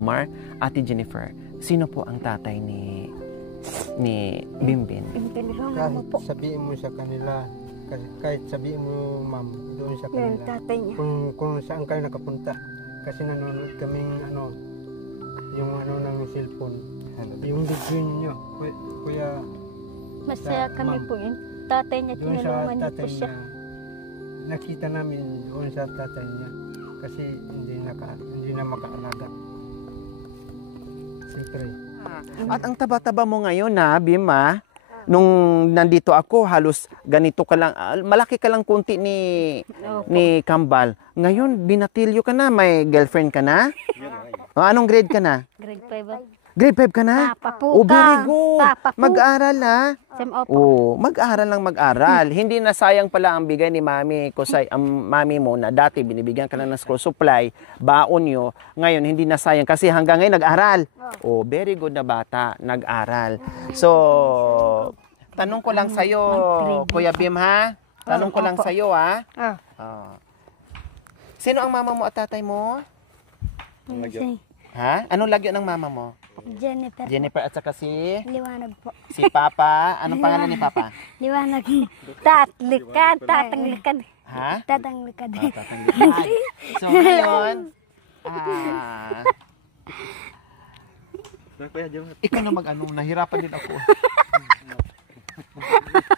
Omar, Ate Jennifer, sino po ang tatay ni Bimbin? Kahit sabihin mo sa kanila, kahit sabihin mo ma'am, doon sa kanila, tatay niya. Kung saan kayo nakapunta. Kasi nanonood kaming yung ng cellphone. Yung video niyo, kuya. Masaya kami po yung tatay niya, tinulungan niyo po siya. Nakita namin doon sa tatay niya kasi hindi na makaalaga. Siyempre. At ang taba-taba mo ngayon na, Bima, nung nandito ako, halos ganito ka lang, malaki ka lang kunti ni Kambal. Ngayon, binatilyo ka na, may girlfriend ka na? Anong grade ka na? Grade 5. Grade 5 ka na? Oh, very good. Mag-aral ha? Mag-aral lang mag-aral. Hindi na sayang pala ang bigay ni mami ko sa mami mo na dati binibigyan ka na ng school supply, baon nyo. Ngayon, hindi na sayang kasi hanggang ngayon nag-aral. Oh, very good na bata, nag-aral. So, tanong ko lang sa'yo, Kuya Bim ha? Tanong ko lang sa'yo ha? Sino ang mama mo at tatay mo? Ha? Anong lagyo ng mama mo? Jennifer. Jennifer at saka si? Liwanag po. Si Papa. Anong pangalan ni Papa? Liwanag. Tatlikad. Tatanglikad. Ha? Tatanglikad. Tatanglikad. So ngayon, ikaw na mag-ano, nahirapan din ako.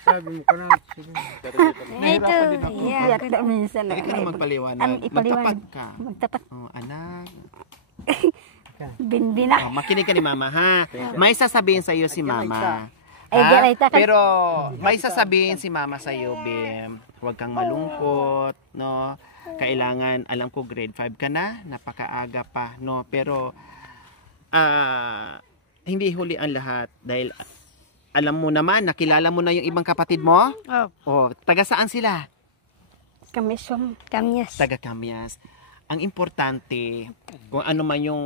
Sabi mo ka na. Nahirapan din ako. Ito, minsan. Ikaw na magpaliwanag. Magtapat ka. Magtapat. Anak. Bindi na. Makinig ka ni Mama ha. May sasabihin sa iyo si Mama. Pero may sasabihin si Mama sa iyo, Bim. Huwag kang malungkot, no? Kailangan, alam ko grade 5 ka na, napakaaga pa, no? Pero hindi huli ang lahat dahil alam mo naman, nakilala mo na yung ibang kapatid mo? Taga saan sila? Kamyas. Taga Kamyas. Ang importante, kung ano man yung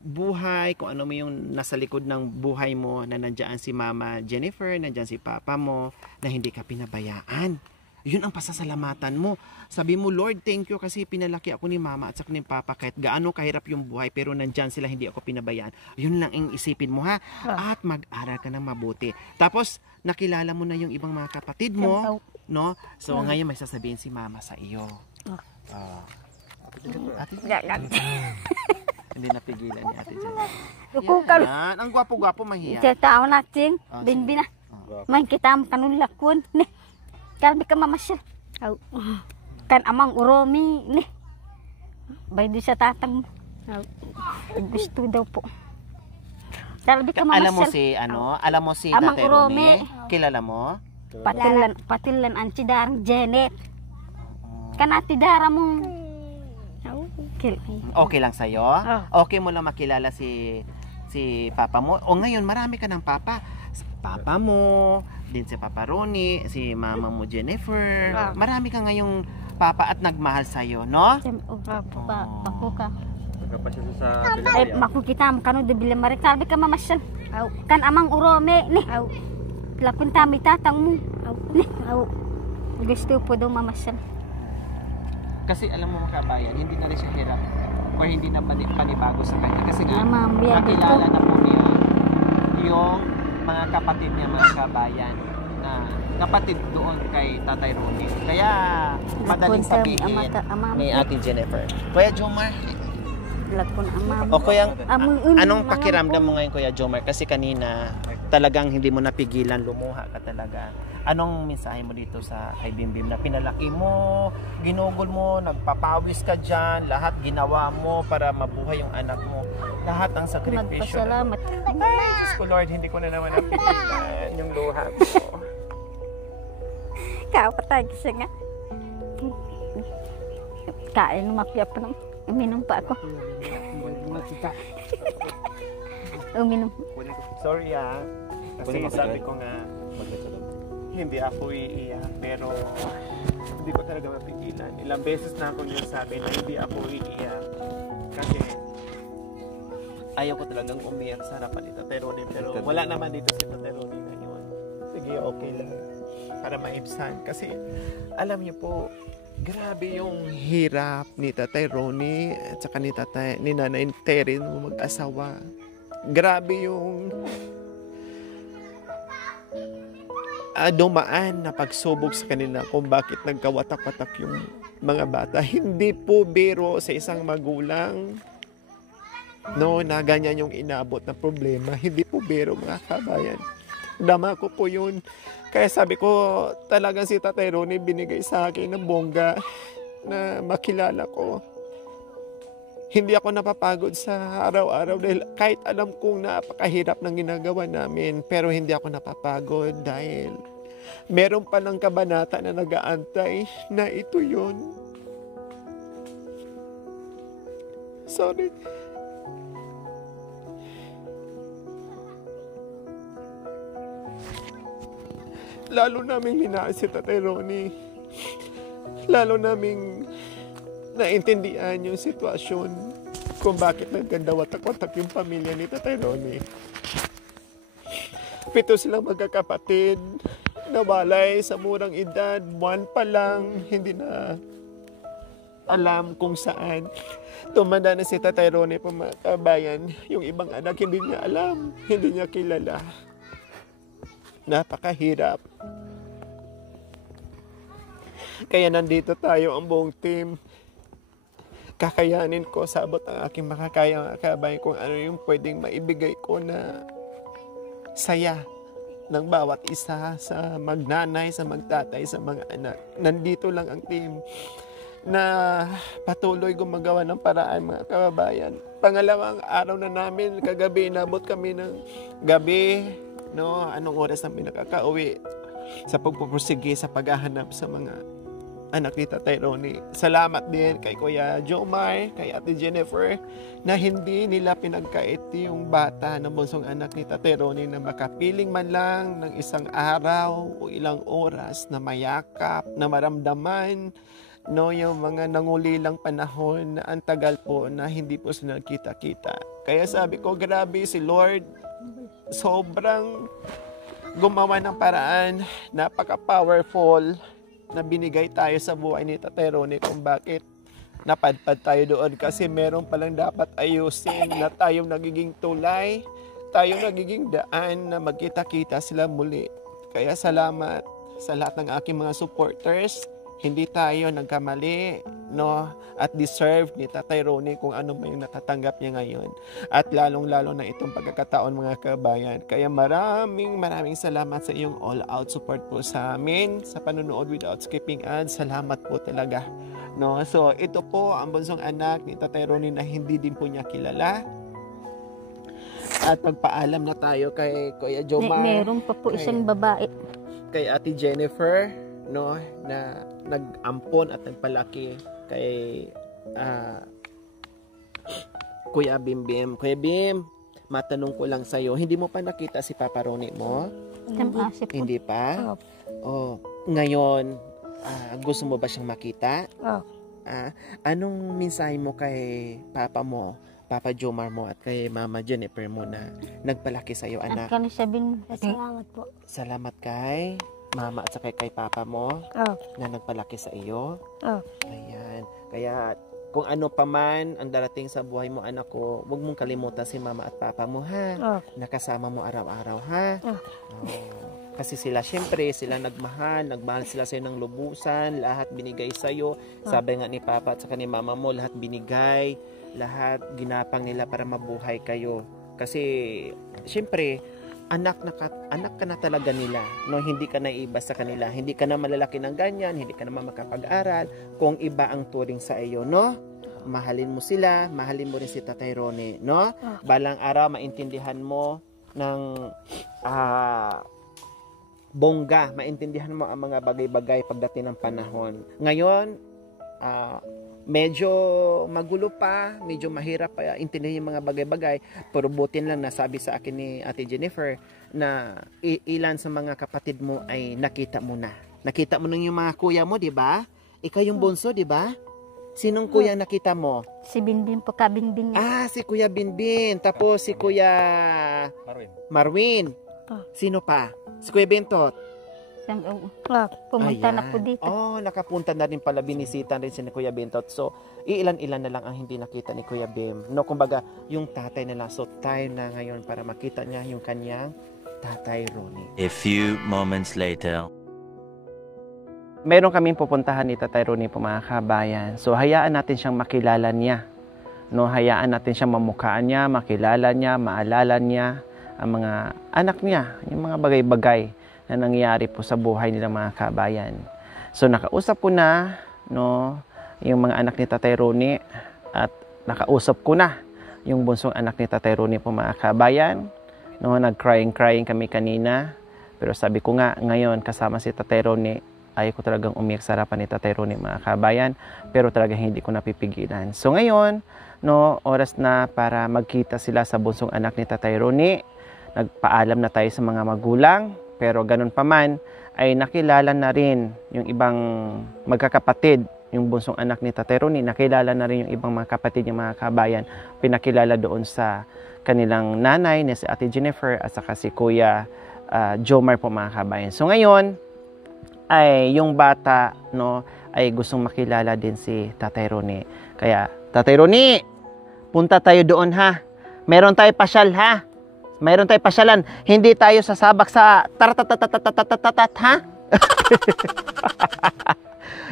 buhay, kung ano man yung nasa likod ng buhay mo, na nandiyan si Mama Jennifer, nandiyan si Papa mo, na hindi ka pinabayaan. Yun ang pasasalamatan mo. Sabi mo, Lord, thank you kasi pinalaki ako ni Mama at saka ni Papa kahit gaano kahirap yung buhay, pero nandiyan sila, hindi ako pinabayaan. Yun lang ang isipin mo ha. At mag-aral ka ng mabuti. Tapos, nakilala mo na yung ibang mga kapatid mo, no? So, ngayon may sasabihin si Mama sa iyo. Ate hindi napigilan ni Ate Jen. Yan, ang gwapo-gwapo mahiya. Sa tao natin, binbi na. Man kita kanulakon ni. Kalbi ka mamasya. Kan amang uromi ni. Baydo sa tatang. Gusto daw po. Kalbi ka mamasya. Alam mo si Tatay Romy? Kilala mo? Patilan ang sidarang Janet. Kanati dara mo. Okay lang sa'yo? Okay mo lang makilala si Papa mo? O ngayon, marami ka ng Papa. Papa mo, din si Papa Ronnie, si Mama mo Jennifer. Marami ka ngayong Papa at nagmahal sa'yo, no? Makuka. Makukita mo kanu de bila marikabi ka mamasyan. Kan amang urome ni. Lakon tami tatang mo. Ni. Gusto po daw mamasyan. Kasi alam mo mga kabayan, hindi na rin siya hirap or hindi na panibago sa kanya. Kasi nga, nakilala na po niya yung mga kapatid niya, mga kabayan, na kapatid doon kay Tatay Ronnie. Kaya, madaling sabihin ni Ate Jennifer. Kuya Jomar, o kuya, anong pakiramdam mo ngayon, Kuya Jomar? Kasi kanina, talagang hindi mo napigilan, lumuha ka talaga. Anong mensahe mo dito sa kay Bimbim na pinalaki mo, ginugol mo, nagpapawis ka dyan, lahat ginawa mo para mabuhay yung anak mo, lahat ng sakripisyo. Magpasalamat. Ay, Diyos ko Lord, hindi ko na naman napigilan yung luha ko. Kapatay kasi nga. Kain lumapya pa nang uminom pa ako. Uminom. Sorry kasi sabi ko nga, hindi ako iiyak, pero hindi ko talaga mapigilan. Ilang beses na ako niyo sabi na hindi ako iiyak. Kasi ayaw ko talagang umiyak sa harapan ni Tatay Ronnie, pero wala naman dito si Tatay Ronnie ngayon. Sige, okay lang. Para maibsan. Kasi alam niyo po, Grabe yung hirap ni Tatay Ronnie at saka ni Nanay Terry mag-asawa. Grabe yung dumaan na pagsubok sa kanila kung bakit nagkawatak-watak yung mga bata. Hindi po biro sa isang magulang na ganyan yung inabot na problema. Hindi po biro, mga kabayan. Dama ko po yun. Kaya sabi ko, talagang si Tatay Ronnie binigay sa akin ng bongga na makilala ko. Hindi ako napapagod sa araw-araw dahil kahit alam kong napakahirap ng ginagawa namin, pero hindi ako napapagod dahil meron pa ng kabanata na nag-aantay na ito yun. Sorry. Lalo naming minahal si Tatay Ronnie. Lalo naming naintindihan yung sitwasyon kung bakit nagkandawatak-watak yung pamilya ni Tatay Ronnie. 7 silang magkakapatid, nawalay sa murang edad, 1 pa lang, hindi na alam kung saan. Tumanda na si Tatay Ronnie pa, mga kabayan. Yung ibang anak hindi niya alam, hindi niya kilala. Napakahirap. Kaya nandito tayo ang buong team. Kakayanin ko, sabot ang aking makakaya, mga kabayan, kung ano yung pwedeng maibigay ko na saya ng bawat isa sa magnanay, sa magtatay, sa mga anak. Nandito lang ang team na patuloy gumagawa ng paraan, mga kababayan. Pangalawang araw na namin, kagabi, nabot kami ng gabi, anong oras namin nakakauwi sa pagpupursige sa paghahanap sa mga anak ni Tatay Ronnie. Salamat din kay Kuya Jomar, kay Ate Jennifer, na hindi nila pinagkait yung bata ng bunsong anak ni Tatay Ronnie na makapiling man lang ng isang araw o ilang oras na mayakap, na maramdaman yung mga nangulilang panahon na ang tagal po na hindi po sila nagkita-kita. Kaya sabi ko, grabe si Lord, sobrang gumawa ng paraan, napaka-powerful na binigay tayo sa buhay ni Tatay Ronnie kung bakit napadpad tayo doon, kasi meron palang dapat ayusin na tayong nagiging tulay, tayong nagiging daan na magkita-kita sila muli. Kaya salamat sa lahat ng aking mga supporters. Hindi tayo nagkamali, at deserve ni Tatay Ronnie kung ano may natatanggap niya ngayon. At lalong-lalo na itong pagkakataon, mga kabayan. Kaya maraming salamat sa iyong all-out support po sa amin, sa panonood without skipping ads. Salamat po talaga. So, ito po ang bunsong anak ni Tatay Ronnie na hindi din po niya kilala. At magpaalam na tayo kay Kuya Jomar. Meron pa po isang babae. Kay Ate Jennifer, na nag-ampon at nagpalaki kay Kuya Bimbim. Kuya Bim, matanong ko lang sa'yo, hindi mo pa nakita si Papa Ronnie mo? Hindi pa? Ngayon, gusto mo ba siyang makita? Anong mensahe mo kay Papa mo, Papa Jomar mo, at kay Mama Jennifer mo na nagpalaki sa'yo, anak? At kami sabihin, salamat po. Salamat kay Mama at saka kay Papa mo na nagpalaki sa iyo. Ayan. Kaya kung ano pa man ang darating sa buhay mo, anak ko, huwag mong kalimutan si Mama at Papa mo, ha? Nakasama mo araw-araw, ha? Kasi sila, syempre, sila nagmahal sila sa'yo ng lubusan, lahat binigay sa'yo. Sabi nga ni Papa at saka ni Mama mo, lahat binigay, lahat ginapang nila para mabuhay kayo. Kasi, syempre, anak ka na talaga nila, hindi ka na iba sa kanila, hindi ka na malalaki ng ganyan, hindi ka na makapag-aral kung iba ang turing sa iyo, mahalin mo sila, mahalin mo rin si Tatay Ronnie, balang araw maintindihan mo ng bongga, maintindihan mo ang mga bagay-bagay pagdating ng panahon. Ngayon, medyo magulo pa, medyo mahirap pa intindihin yung mga bagay-bagay, pero butin lang nasabi sa akin ni Ate Jennifer na ilan sa mga kapatid mo ay nakita mo na. Nakita mo nung yung mga kuya mo, di ba? Ikaw yung bunso, di ba? Sinong kuya nakita mo? Si Binbin po, Kabinbin niya. Si Kuya Binbin. Tapos si Kuya Marwin. Sino pa? Si Kuya Bentot. binisita. Pumunta na po dito. Oh, nakapunta na rin pala, binisita rin si Kuya Bintot. So, iilan-ilan na lang ang hindi nakita ni Kuya Bim. No, kumbaga, yung tatay na lang. So, tayo na ngayon para makita niya yung kanyang tatay Ronnie. A few moments later. Meron kaming pupuntahan ni Tatay Ronnie po mga kabayan. So, hayaan natin siyang makilala niya. No, hayaan natin siyang mamukhaan niya, makilala niya, maalala niya ang mga anak niya, yung mga bagay-bagay na nangyayari po sa buhay nila mga kabayan. So, nakausap ko na, no, yung mga anak ni Tatay Ronnie at nakausap ko na yung bunsong anak ni Tatay Ronnie po mga kabayan. No, nag-crying kami kanina. Pero sabi ko nga, ngayon kasama si Tatay Ronnie, ayaw ko talagang umiyak sa harapan ni Tatay Ronnie mga kabayan. Pero talagang hindi ko napipigilan. So ngayon, no, oras na para magkita sila sa bunsong anak ni Tatay Ronnie. Nagpaalam na tayo sa mga magulang, pero ganun pa man ay nakilala na rin yung ibang magkakapatid, yung bunsong anak ni Tatay Ronnie, nakilala na rin yung ibang mga kapatid ng mga kabayan, pinakilala doon sa kanilang nanay na si Ate Jennifer at saka si Kuya Jomar po mga kabayan. So ngayon ay yung bata, no, ay gustong makilala din si Tatay Ronnie. Kaya, Tatay Ronnie, punta tayo doon ha. Meron tayo pasyal ha. Mayroon tayong pasyalan. Hindi tayo sasabak sa taratatatatatatat, ha?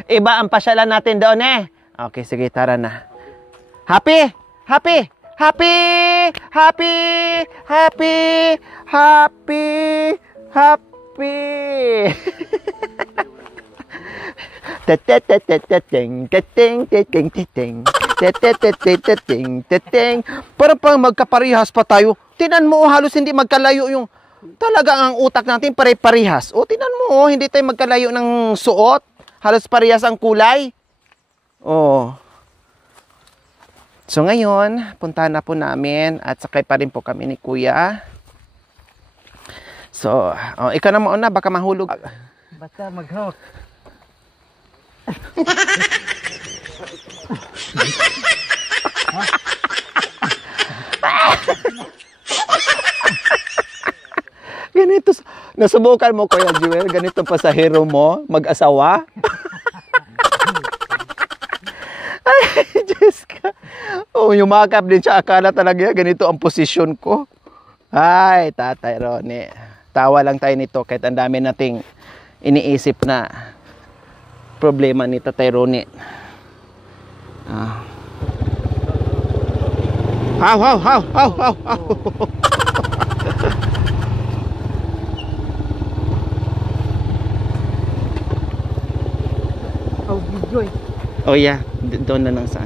Iba ang pasyalan natin doon eh. Okay, sige, tara na. Happy! Happy! Happy! Happy! Happy! Happy! Happy! Parang pang magkaparihas pa tayo. Tinan mo, halos hindi magkalayo yung talaga ang utak natin, pare-parihas. O, tinan mo, hindi tayo magkalayo ng suot. Halos parehas ang kulay. O. So, ngayon, puntahan na po namin at sakay pa rin po kami ni Kuya. So, ikaw na mauna, baka mahulog. Basta mag-hawk. Ganito, nasubukan mo Kuya Jewel, ganito pasahero mo, mag-asawa? Ay, Diyos ka. Oh, yumakap din siya, akala talaga ganito ang posisyon ko. Ay, Tatay Ronnie. Tawa lang tayo nito kahit ang dami nating iniisip na problema ni Tatay Ronnie. Haw. Oh yeah, doon na lang saan.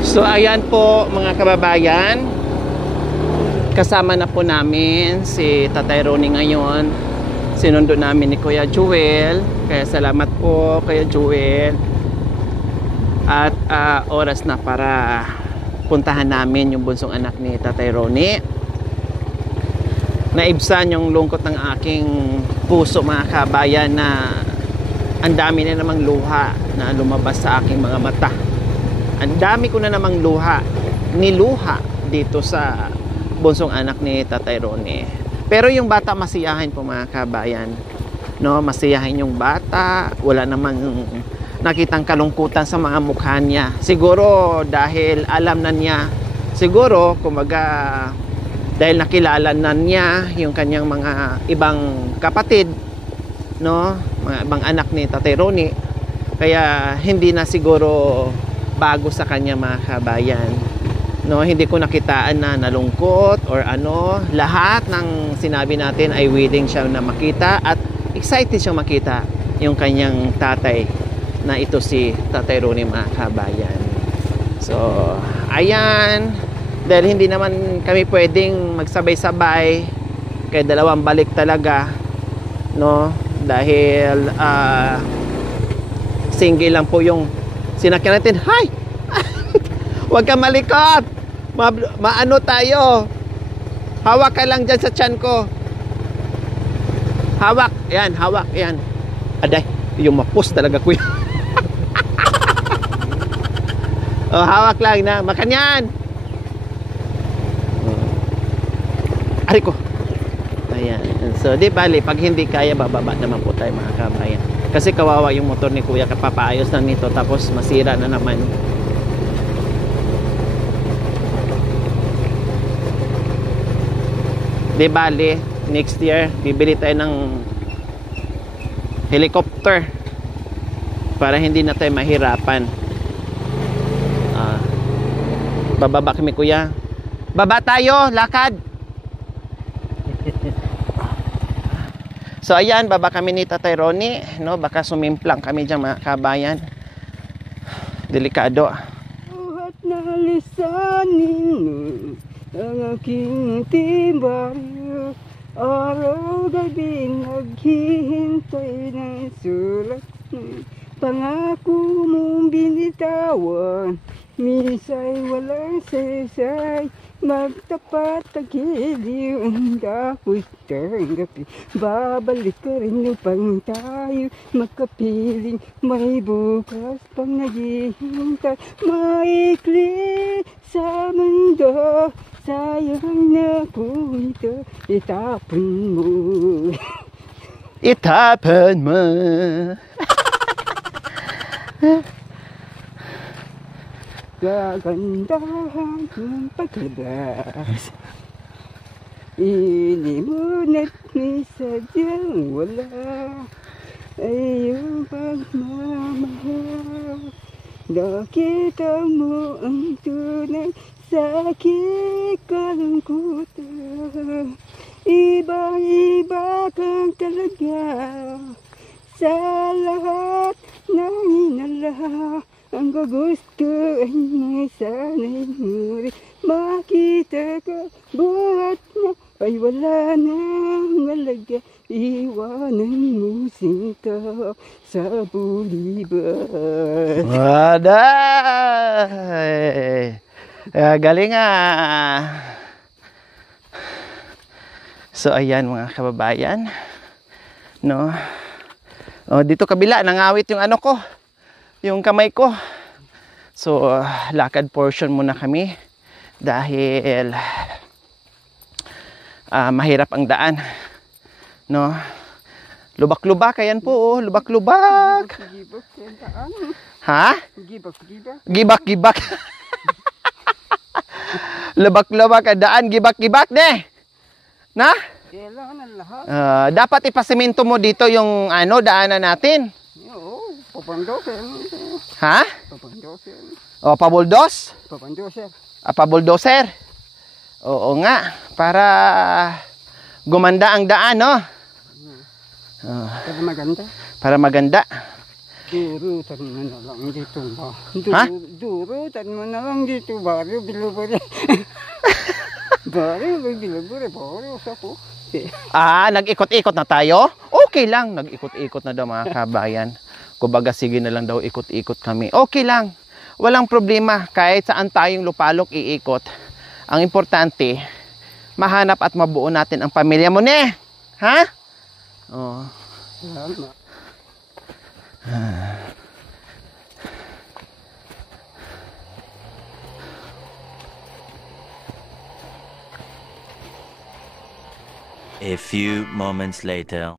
So ayan po mga kababayan, kasama na po namin si Tatay Ronnie ngayon. Sinundo namin ni Kuya Jewel, kaya salamat po Kuya Jewel. At oras na para puntahan namin yung bunsong anak ni Tatay Ronnie. Naibsan yung lungkot ng aking puso mga kabayan na ang dami na namang luha na lumabas sa aking mga mata. Ang dami ko na namang niluha dito sa bunsong anak ni Tatay Ronnie. Pero yung bata masiyahin po mga kabayan. No, masiyahin yung bata, wala namang nakitang kalungkutan sa mga mukha niya. Siguro dahil alam na niya, siguro kumaga dahil nakilala na niya yung kanyang mga ibang kapatid, no, mga ibang anak ni Tatay Ronnie. Kaya hindi na siguro bago sa kanya mga kabayan. No, hindi ko nakitaan na nalungkot or ano. Lahat ng sinabi natin ay willing siya na makita at excited siyang makita yung kanyang tatay na ito si Tatay Ronnie mga kabayan. So, ayan. Dahil hindi naman kami pwedeng magsabay-sabay kaya dalawang balik talaga, no? Dahil single lang po yung sinakyan natin. Hay! Huwag ka malikot! Maano tayo? Hawak ka lang dyan sa tiyan ko. Hawak. Yan, hawak. Yan. Aday, yung mapus talaga kuya. Oh, hawak lang na. Makan yan. Ari ko. Ayan. So, di bali, pag hindi kaya, bababa naman po tayo mga kabayan. Kasi kawawa yung motor ni kuya, kapapaayos na nito, tapos masira na naman. Di bali, next year, bibili tayo ng helicopter para hindi na tayo mahirapan. Bababa kami kuya. Baba tayo, lakad. So ayan, baba kami ni Tatay Ronnie, no? Baka sumimplang kami diyan mga kabayan. Delikado. At nalisanin mo ang aking timbang, araw-gabi naghihintay ng sulat mo. Pangako mong binitawan, minsa'y walang saysay. Magtapat ang iyong dapat tanggapin. Babalik ka rin upang tayo makapiling. May bukas pang naghihintay. Maikli sa mundo, sayang na po ito. Itapon mo. Itapon mo. Kagandahan ng pagkabas, inimunat ni sadyang wala ay iyong pagmamahal. Nakita mo ang tunay sa aking kalungkutan. Iba-iba kang talaga sa lahat ng inala. Ang gusto ay may sana'y muri. Makita ka, buhat na ay wala nang halaga. Iwanan mo sinta sa buliban. Waday! Galing ah! So ayan mga kababayan, no? Oh, dito kabila, nangawit yung ano ko, yung kamay ko. So lakad portion muna kami dahil mahirap ang daan, no? Lubak-lubak, ayan po, oh, lubak-lubak. Ha? Gibak-gibak. Lubak-lubak ang daan, gibak-gibak ne. Na? Kailangan ang lahat. Dapat ipasimento mo dito yung ano, daanan natin. Oo, papandoser. Ha? Papandoser. O, pabuldos? Papandoser. Pabuldoser? Oo nga, para gumanda ang daan, no? Para maganda. Para maganda. Durutan mo na lang dito ba? Ha? Durutan mo na lang dito ba? Bilubari. Bari, bilubari. Bari, usap ko. Nag-ikot-ikot na tayo? Okay lang, nag-ikot-ikot na daw mga kabayan. Kumbaga, sige na lang daw, ikot-ikot kami. Okay lang, walang problema. Kahit saan tayong lupalok iikot. Ang importante, mahanap at mabuo natin ang pamilya mo, ne? Ha? Oh. Salamat. A few moments later.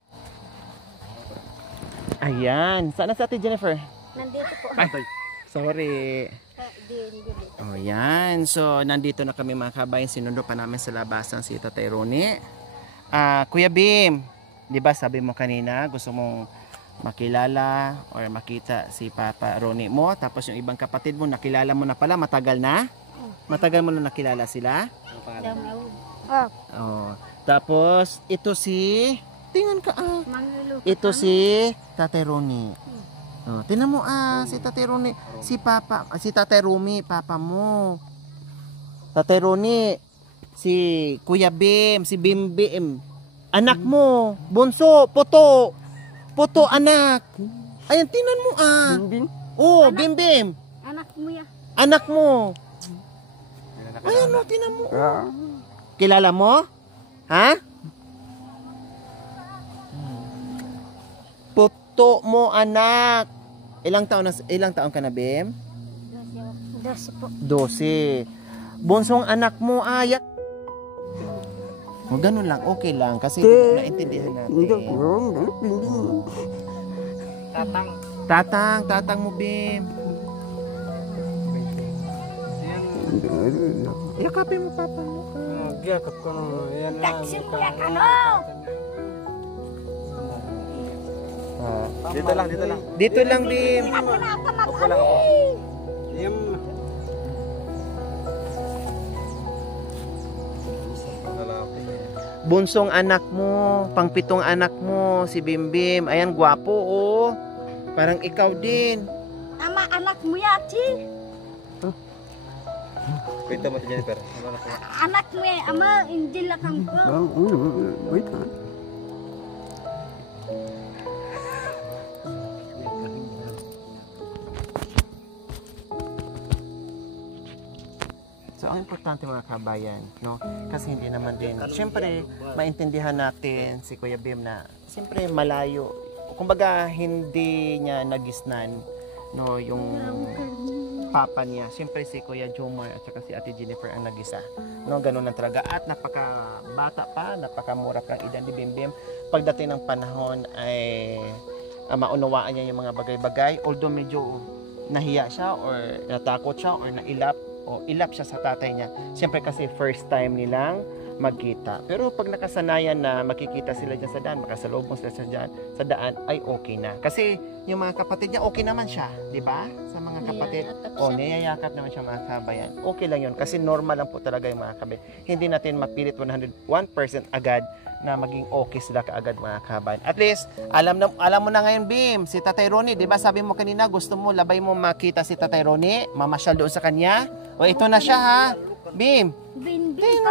Ayan, sana sa Ate Jennifer? Nandito po. Sorry. Oh, yan. So, nandito na kami mga kabayan. Sinundo pa namin sa labasan si Tatay Ronnie. Kuya Bim, di ba sabi mo kanina, gusto mong makilala or makita si Papa Ronnie mo. Tapos yung ibang kapatid mo, nakilala mo na pala. Matagal na? Matagal mo na nakilala sila? Oh. Tapos, ito si... Tingnan ka Ito si Tatay Ronnie. Oh, tingnan mo si Tatay Ronnie. Si Tatay Ronnie, Papa mo. Tatay Ronnie, si Kuya Bim, si Bim Bim. Anak mo, bunso, puto. Puto, anak. Ayan, tingnan mo Bimbing? Oh, Bim Bim. Anak mo ya. Anak mo. Ayan, tingnan mo. Kilala mo? Ha? Puto mo, anak. Ilang taon ka na, Bim? 12 po. 12. Bunsong anak mo, ayak. O, ganun lang, okay lang. Kasi naintindihan natin. Tatang mo, Bim. Yakapin mo, papa mo. Giyakap ko yan lang. Taksin mo yan, ano? Dito lang. Dito lang, Bim. Opo lang ako. Yung Bunsong anak mo, pangpitong anak mo, si Bimbim. Ayan, gwapo, oh. Parang ikaw din. Ama, anak mo yati. Kwento mo si Jennifer. Anak mo ama, hindi lakang ko. wait ha. So, ang importante mga kabayan, no? Kasi hindi naman din, siyempre, maintindihan natin si Kuya Bim na, siyempre, malayo. Kumbaga, hindi niya nagisnan, no, yung papa niya. Siyempre, si Kuya Jomar at saka si Ate Jennifer ang nagisa. No, ganun lang talaga. At napaka-bata pa, napakamura pa ang edad ni Bim Bim. Pagdating ng panahon ay maunawaan niya yung mga bagay-bagay. Although medyo nahiya siya or natakot siya or nailap o ilap siya sa tatay niya. Siyempre kasi first time nilang magkita. Pero pag nakasanayan na makikita sila dyan sa daan, makasalubong sila sa daan, ay okay na. Kasi yung mga kapatid niya, okay naman siya. Di ba? Sa mga kapatid. O, niyayakap naman siya mga kabayan. Okay lang yun. Kasi normal lang po talaga yung mga kabayan. Hindi natin mapilit 101% agad na maging okay sila kaagad mga kabayan. At least, alam mo na ngayon, Bim, si Tatay Ronnie, di ba sabi mo kanina, gusto mo, labay mo makita si Tatay Ronnie, mamasyal doon sa kanya. O, ito na siya ha. Bim,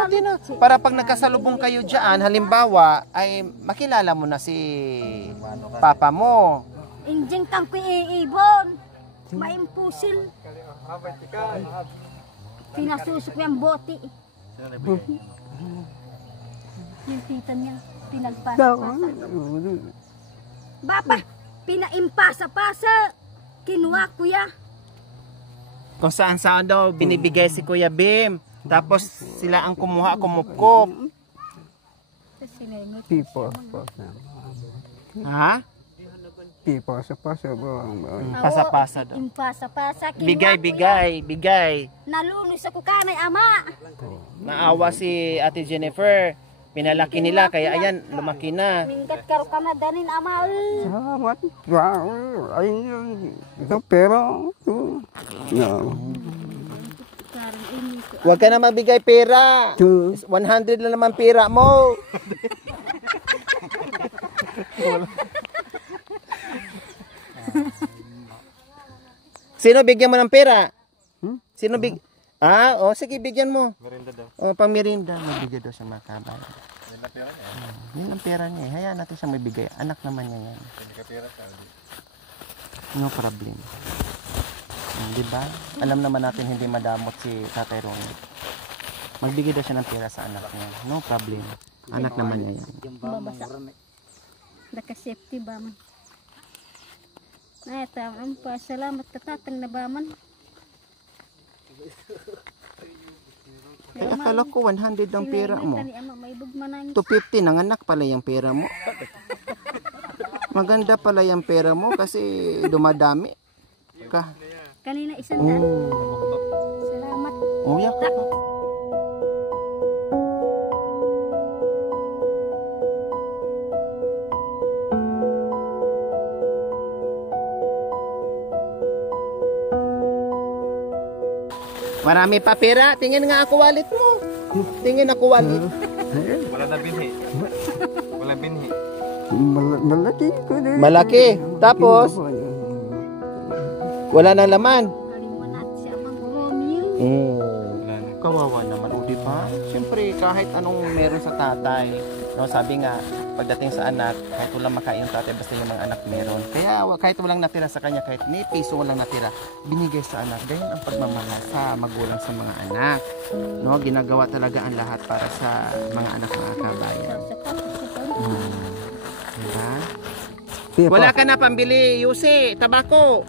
Tino. Para pag nagkasalubong kayo dyan, halimbawa, ay makilala mo na si papa mo. Injeng kang iibon. Maimpusil. Pinasusok yung bote. Yung tita niya, pinagpasa-pasa. Bapa, pinaimpasa-pasa. Kinuha kuya. Kung saan daw binibigay si Kuya Bim. Tapos sila ang kumupkop. People. Ha? People sa paso bro. Pasa-pasa daw. Impasa-pasa. Bigay. Nalunos ako kanay ama. Naawa si Ate Jennifer. Pinalaki nila kaya ayan, lumaki na. Minggat karo ka na danin ama. Salamat. Ayun. Ito pero. No. Huwag ka na magbigay pera. 100 na naman pera mo. Sino bigyan mo ng pera? Sino sige bigyan mo. Merinda daw. Pang merinda. Magbigay daw siya mga kabayan. Yun ang pera niya. Hayaan natin siya magbigay. Anak naman niya yan. No problem. Diba? Alam naman natin hindi madamot si Tatay Ronnie. Magbigay daw siya ng pera sa anak niya. No problem. Anak naman niya yan. Babasa. Naka-safety ba man? Ay, tama pa. Salamat katatang na ba man? Ay, akala ko 100 ang pera mo. Maibog man ang 250 nanganak pala yung pera mo. Maganda pala yung pera mo kasi dumadami ka. kanina isang dan. Salamat. Yak. Marami pa pera. Tingin nga ako wallet mo. Tingin ako wallet. Wala na binhi. Wala binhi. Malaki ko din. Malaki. Tapos, wala nang laman. Kalimutan natin si Amang Romeo. Kawawa naman. O, diba? Siyempre, kahit anong meron sa tatay. No, sabi nga, pagdating sa anak, kahit walang makain yung tatay, basta yung mga anak meron. Kaya kahit walang natira sa kanya, kahit ni piso walang natira, binigay sa anak. Ganyan ang pagmamahal sa magulang sa mga anak. No, ginagawa talaga ang lahat para sa mga anak mga kabayan. Diba? Wala ka na pambili, Yusi, tabako.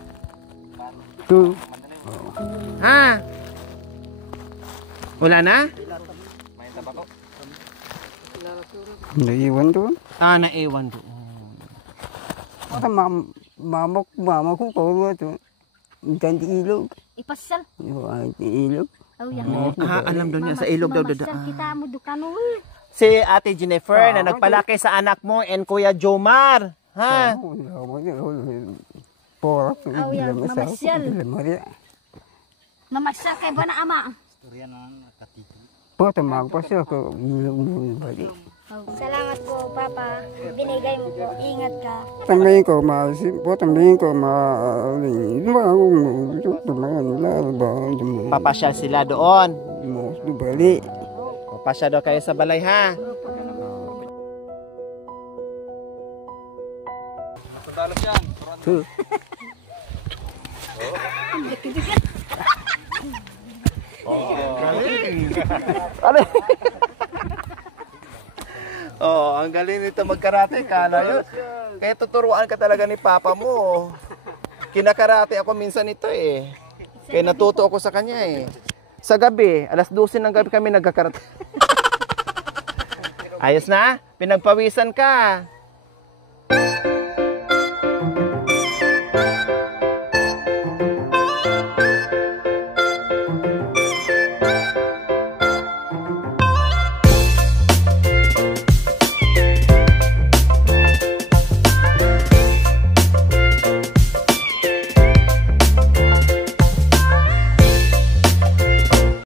Ha? Wala na? Naiwan doon. Naiwan doon. At mama ko kawa doon. Diyan di ilog. Ipasal. Yung ilog. Oh, yan. Alam daw niya sa ilog daw. Mamasal kita mo dukano. Si Ate Jennifer na nagpalaki sa anak mo and Kuya Jomar. Ha? Porok. Oh, yan. Mamasyal. Mamasyal kay ba na ama? Po, tamagpasya ko. Ilog balik. Salamat po, Papa. Binigay mo po. Ingat ka. Tambayin ko, Papasyal sila doon. balik. Papasyal daw kayo sa balay, ha? Oh, ang galing nito magkarate ka na yun. Kaya tuturuan ka talaga ni Papa mo. Kinakarate ako minsan ito eh. Kaya natuto ako sa kanya eh. Sa gabi, alas 12 ng gabi kami nagkakarate. Ayos na? Pinagpawisan ka.